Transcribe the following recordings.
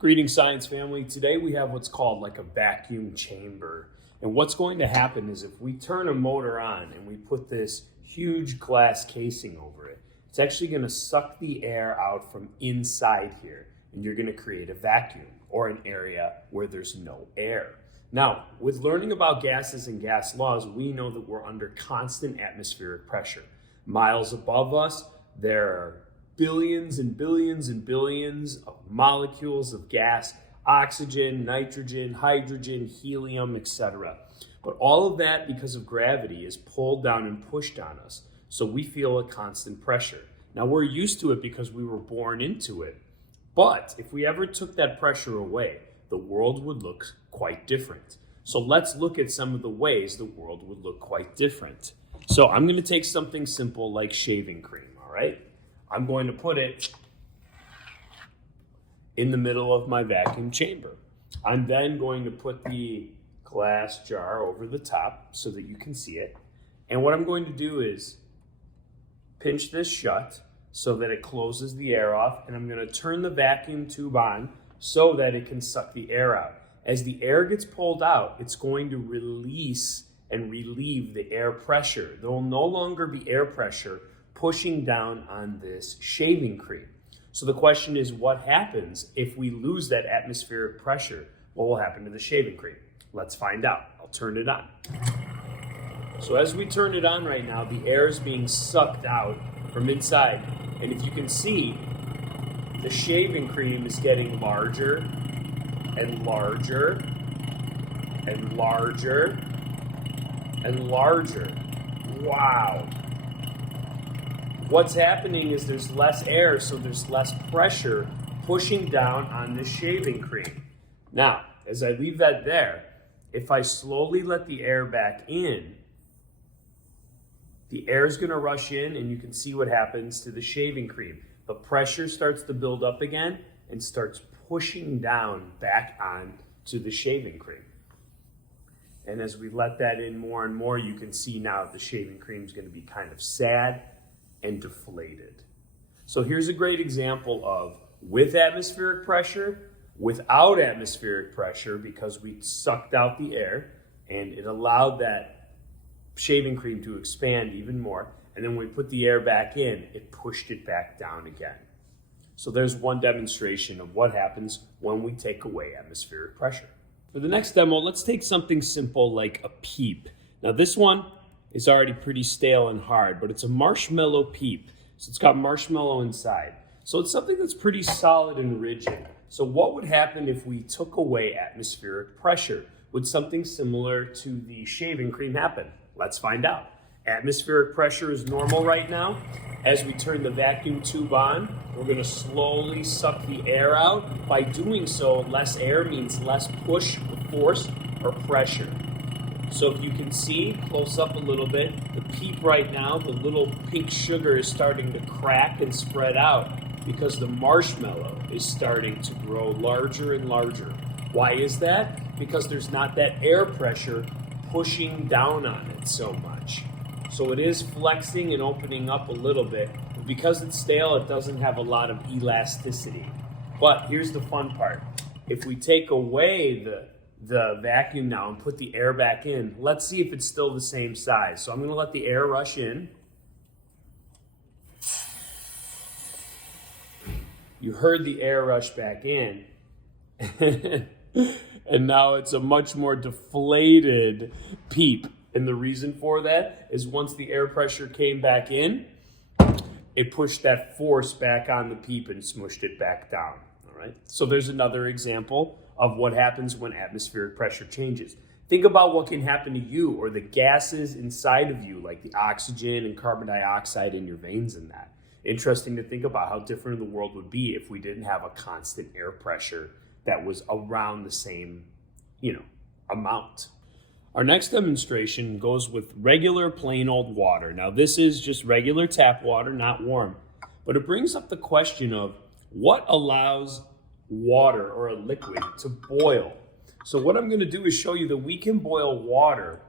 Greetings, science family. Today we have what's called like a vacuum chamber. And what's going to happen is if we turn a motor on and we put this huge glass casing over it, it's actually going to suck the air out from inside here. And you're going to create a vacuum or an area where there's no air. Now, with learning about gases and gas laws, we know that we're under constant atmospheric pressure. Miles above us, there are billions and billions and billions of molecules of gas, oxygen, nitrogen, hydrogen, helium, etc. But all of that, because of gravity, is pulled down and pushed on us. So we feel a constant pressure. Now we're used to it because we were born into it. But if we ever took that pressure away, the world would look quite different. So let's look at some of the ways the world would look quite different. So I'm going to take something simple like shaving cream, all right? I'm going to put it in the middle of my vacuum chamber. I'm then going to put the glass jar over the top so that you can see it. And what I'm going to do is pinch this shut so that it closes the air off, and I'm going to turn the vacuum tube on so that it can suck the air out. As the air gets pulled out, it's going to release and relieve the air pressure. There will no longer be air pressure pushing down on this shaving cream. So the question is, what happens if we lose that atmospheric pressure? What will happen to the shaving cream? Let's find out. I'll turn it on. So as we turn it on right now, the air is being sucked out from inside. And if you can see, the shaving cream is getting larger and larger and larger and larger. Wow. What's happening is there's less air, so there's less pressure pushing down on the shaving cream. Now, as I leave that there, if I slowly let the air back in, the air is going to rush in and you can see what happens to the shaving cream. The pressure starts to build up again and starts pushing down back on to the shaving cream. And as we let that in more and more, you can see now the shaving cream is going to be kind of sad and deflated. So here's a great example of with atmospheric pressure, without atmospheric pressure, because we sucked out the air and it allowed that shaving cream to expand even more. And then when we put the air back in, it pushed it back down again. So there's one demonstration of what happens when we take away atmospheric pressure. For the next demo, let's take something simple like a peep. Now this one is already pretty stale and hard, but it's a marshmallow peep. So it's got marshmallow inside. So it's something that's pretty solid and rigid. So what would happen if we took away atmospheric pressure? Would something similar to the shaving cream happen? Let's find out. Atmospheric pressure is normal right now. As we turn the vacuum tube on, we're going to slowly suck the air out. By doing so, less air means less push, force, or pressure. So if you can see close up a little bit, the peep right now, the little pink sugar is starting to crack and spread out because the marshmallow is starting to grow larger and larger. Why is that? Because there's not that air pressure pushing down on it so much. So it is flexing and opening up a little bit, but because it's stale, it doesn't have a lot of elasticity. But here's the fun part. If we take away the vacuum now and put the air back in, let's see if it's still the same size. So I'm going to let the air rush in. You heard the air rush back in. And now it's a much more deflated peep. And the reason for that is once the air pressure came back in, it pushed that force back on the peep and smushed it back down. All right. So there's another example of what happens when atmospheric pressure changes. Think about what can happen to you or the gases inside of you, like the oxygen and carbon dioxide in your veins and that. Interesting to think about how different the world would be if we didn't have a constant air pressure that was around the same, amount. Our next demonstration goes with regular plain old water. Now this is just regular tap water, not warm, but it brings up the question of what allows water or a liquid to boil. So what I'm going to do is show you that we can boil water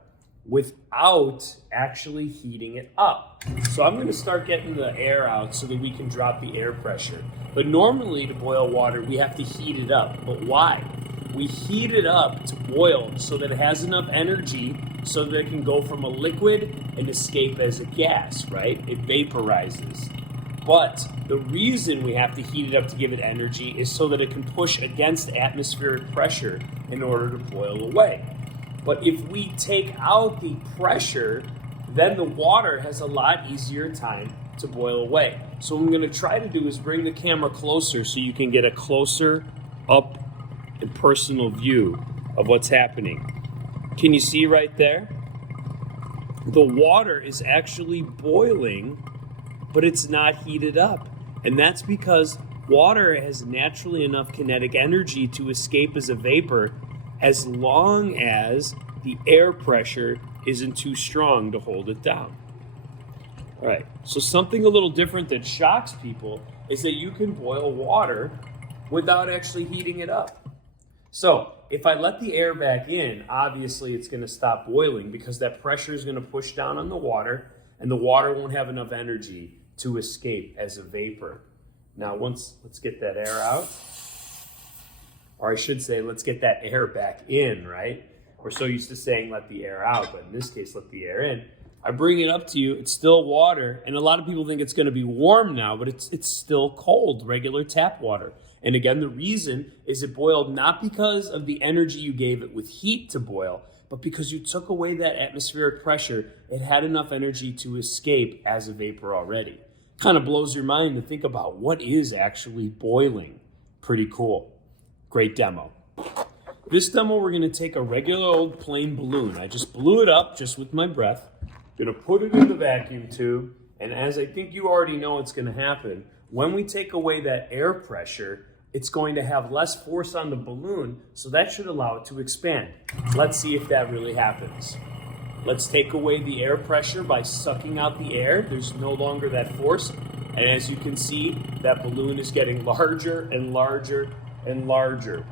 without actually heating it up. So I'm going to start getting the air out so that we can drop the air pressure. But normally to boil water, we have to heat it up. But why? We heat it up to boil so that it has enough energy so that it can go from a liquid and escape as a gas, right? It vaporizes. But the reason we have to heat it up to give it energy is so that it can push against atmospheric pressure in order to boil away. But if we take out the pressure, then the water has a lot easier time to boil away. So what I'm going to try to do is bring the camera closer so you can get a closer up and personal view of what's happening. Can you see right there? The water is actually boiling, but it's not heated up. And that's because water has naturally enough kinetic energy to escape as a vapor as long as the air pressure isn't too strong to hold it down. All right, so something a little different that shocks people is that you can boil water without actually heating it up. So if I let the air back in, obviously it's going to stop boiling because that pressure is going to push down on the water and the water won't have enough energy to escape as a vapor. Now let's get that air out. Or I should say, let's get that air back in, right? We're so used to saying let the air out, but in this case, let the air in. I bring it up to you, it's still water, and a lot of people think it's going to be warm now, but it's still cold, regular tap water. And again, the reason is it boiled not because of the energy you gave it with heat to boil, but because you took away that atmospheric pressure, it had enough energy to escape as a vapor already. Kind of blows your mind to think about what is actually boiling. Pretty cool. Great demo. This demo, we're going to take a regular old plain balloon. I just blew it up just with my breath. Going to put it in the vacuum tube, and as I think you already know what's going to happen, when we take away that air pressure, it's going to have less force on the balloon, so that should allow it to expand. Let's see if that really happens. Let's take away the air pressure by sucking out the air. There's no longer that force, and as you can see, that balloon is getting larger and larger and larger.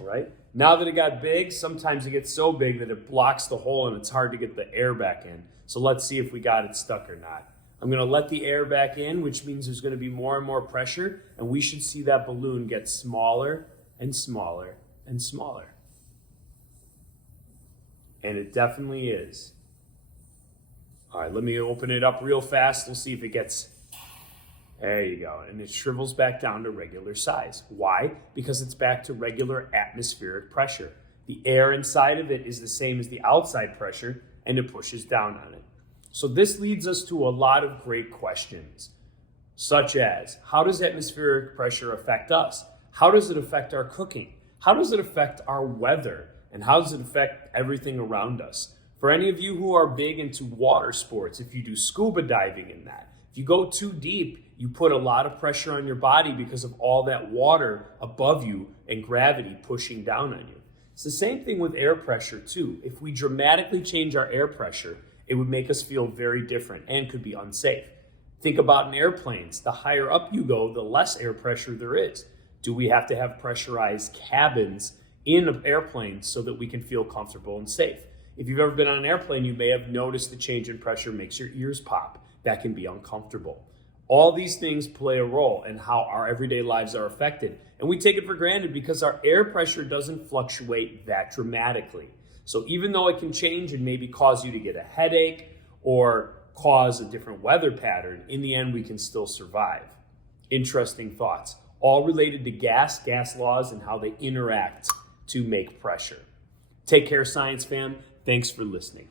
All right? Now that it got big, sometimes it gets so big that it blocks the hole and it's hard to get the air back in. So let's see if we got it stuck or not. I'm going to let the air back in, which means there's going to be more and more pressure, and we should see that balloon get smaller and smaller and smaller. And it definitely is. All right, let me open it up real fast. We'll see if it gets... There you go. And it shrivels back down to regular size. Why? Because it's back to regular atmospheric pressure. The air inside of it is the same as the outside pressure, and it pushes down on it. So this leads us to a lot of great questions, such as, how does atmospheric pressure affect us? How does it affect our cooking? How does it affect our weather? And how does it affect everything around us? For any of you who are big into water sports, if you do scuba diving in that, if you go too deep, you put a lot of pressure on your body because of all that water above you and gravity pushing down on you. It's the same thing with air pressure too. If we dramatically change our air pressure, it would make us feel very different and could be unsafe. Think about in airplanes. The higher up you go, the less air pressure there is. Do we have to have pressurized cabins in airplanes so that we can feel comfortable and safe? If you've ever been on an airplane, you may have noticed the change in pressure makes your ears pop. That can be uncomfortable. All these things play a role in how our everyday lives are affected. And we take it for granted because our air pressure doesn't fluctuate that dramatically. So even though it can change and maybe cause you to get a headache or cause a different weather pattern, in the end, we can still survive. Interesting thoughts, all related to gas laws, and how they interact to make pressure. Take care, science fam. Thanks for listening.